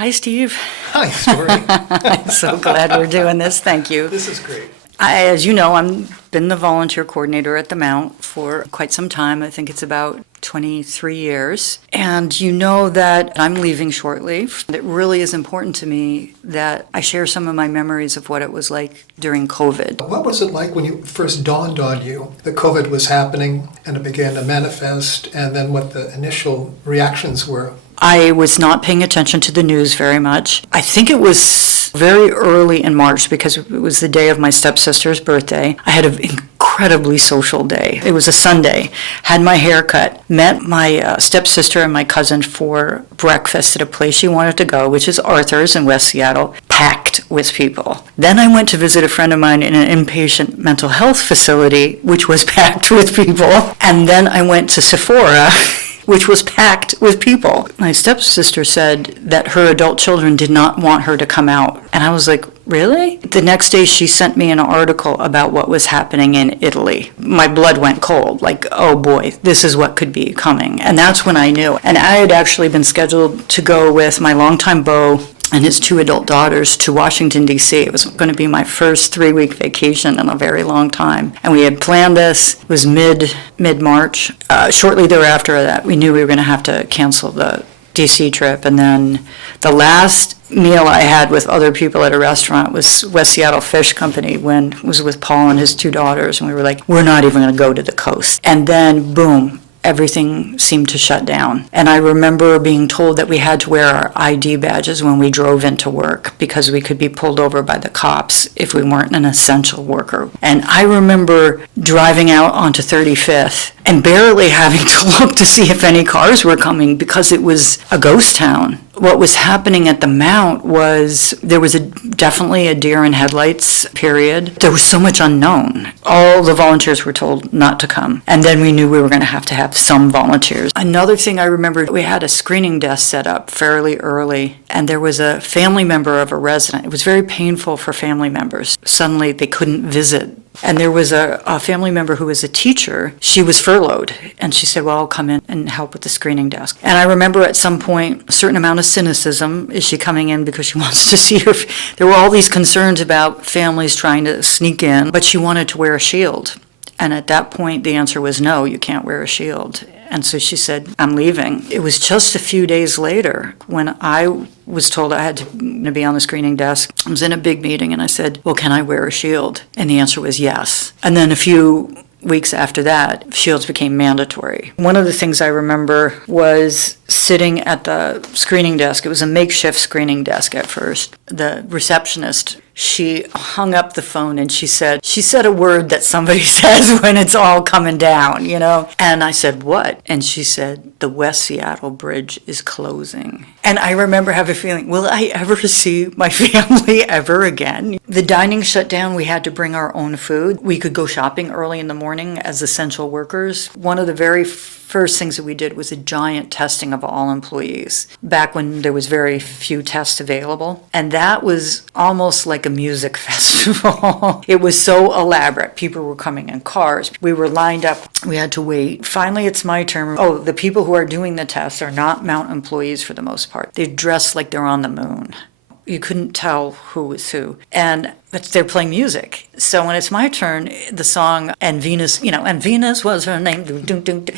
Hi, Steve. Hi, Storey. I'm so glad we're doing this. Thank you. This is great. As you know, I've been the volunteer coordinator at the Mount for quite some time. I think it's about 23 years. And you know that I'm leaving shortly. It really is important to me that I share some of my memories of what it was like during COVID. What was it like when it first dawned on you that COVID was happening and it began to manifest, and then what the initial reactions were? I was not paying attention to the news very much. I think it was very early in March because it was the day of my stepsister's birthday. I had an incredibly social day. It was a Sunday. Had my hair cut, met my stepsister and my cousin for breakfast at a place she wanted to go, which is Arthur's in West Seattle, packed with people. Then I went to visit a friend of mine in an inpatient mental health facility, which was packed with people. And then I went to Sephora, which was packed with people. My stepsister said that her adult children did not want her to come out. And I was like, really? The next day she sent me an article about what was happening in Italy. My blood went cold, like, oh boy, this is what could be coming. And that's when I knew. And I had actually been scheduled to go with my longtime beau and his two adult daughters to Washington, D.C. It was going to be my first 3-week vacation in a very long time. And we had planned this. It was mid-March. Shortly thereafter that, we knew we were going to have to cancel the D.C. trip. And then the last meal I had with other people at a restaurant was West Seattle Fish Company, when it was with Paul and his two daughters. And we were like, we're not even going to go to the coast. And then, boom, everything seemed to shut down. And I remember being told that we had to wear our ID badges when we drove into work because we could be pulled over by the cops if we weren't an essential worker. And I remember driving out onto 35th and barely having to look to see if any cars were coming because it was a ghost town. What was happening at the Mount was there was definitely a deer in headlights period. There was so much unknown. All the volunteers were told not to come. And then we knew we were going to have some volunteers. Another thing I remember, we had a screening desk set up fairly early, and there was a family member of a resident. It was very painful for family members. Suddenly they couldn't visit. And there was a family member who was a teacher. She was furloughed, and she said, well, I'll come in and help with the screening desk. And I remember at some point a certain amount of cynicism. Is she coming in because she wants to see her? There were all these concerns about families trying to sneak in, but she wanted to wear a shield. And at that point, the answer was no, you can't wear a shield. And so she said, I'm leaving. It was just a few days later when I was told I had to be on the screening desk. I was in a big meeting and I said, well, can I wear a shield? And the answer was yes. And then a few weeks after that, shields became mandatory. One of the things I remember was sitting at the screening desk. It was a makeshift screening desk at first. The receptionist, she hung up the phone and she said a word that somebody says when it's all coming down, you know? And I said, what? And she said, the West Seattle Bridge is closing. And I remember having a feeling, will I ever see my family ever again? The dining shut down. We had to bring our own food. We could go shopping early in the morning as essential workers. One of the very first things that we did was a giant testing of all employees back when there was very few tests available. And that was almost like a music festival. It was so elaborate. People were coming in cars. We were lined up. We had to wait. Finally, it's my turn. Oh, the people who are doing the tests are not Mount employees for the most part. They dress like they're on the moon. You couldn't tell who was who. But they're playing music. So when it's my turn, the song, and Venus, and Venus was her name. Dun, dun, dun.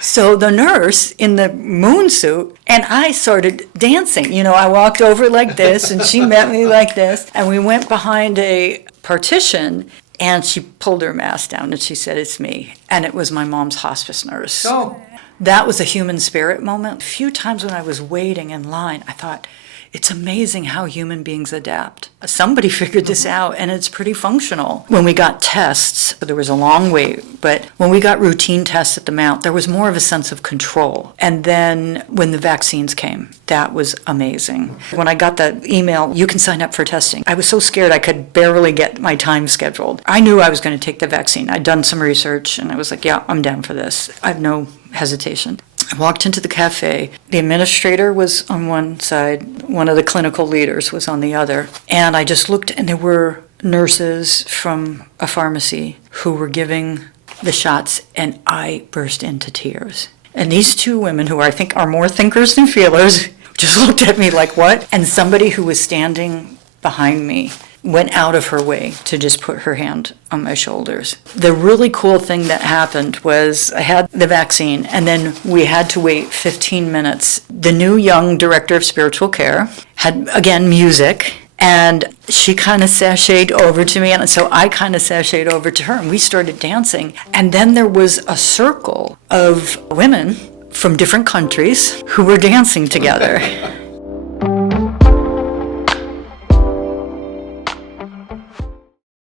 So the nurse in the moon suit, and I started dancing. I walked over like this, and she met me like this. And we went behind a partition, and she pulled her mask down, and she said, it's me. And it was my mom's hospice nurse. Oh. That was a human spirit moment. A few times when I was waiting in line, I thought, it's amazing how human beings adapt. Somebody figured this out, and it's pretty functional. When we got tests, there was a long wait, but when we got routine tests at the Mount, there was more of a sense of control. And then when the vaccines came, that was amazing. When I got the email, you can sign up for testing, I was so scared I could barely get my time scheduled. I knew I was going to take the vaccine. I'd done some research, and I was like, yeah, I'm down for this. I have no hesitation. I walked into the cafe. The administrator was on one side, one of the clinical leaders was on the other. And I just looked, and there were nurses from a pharmacy who were giving the shots, and I burst into tears. And these two women, who I think are more thinkers than feelers, just looked at me like, what? And somebody who was standing behind me went out of her way to just put her hand on my shoulders. The really cool thing that happened was I had the vaccine, and then we had to wait 15 minutes. The new young director of spiritual care had, again, music, and she kind of sashayed over to me, and so I kind of sashayed over to her, and we started dancing. And then there was a circle of women from different countries who were dancing together.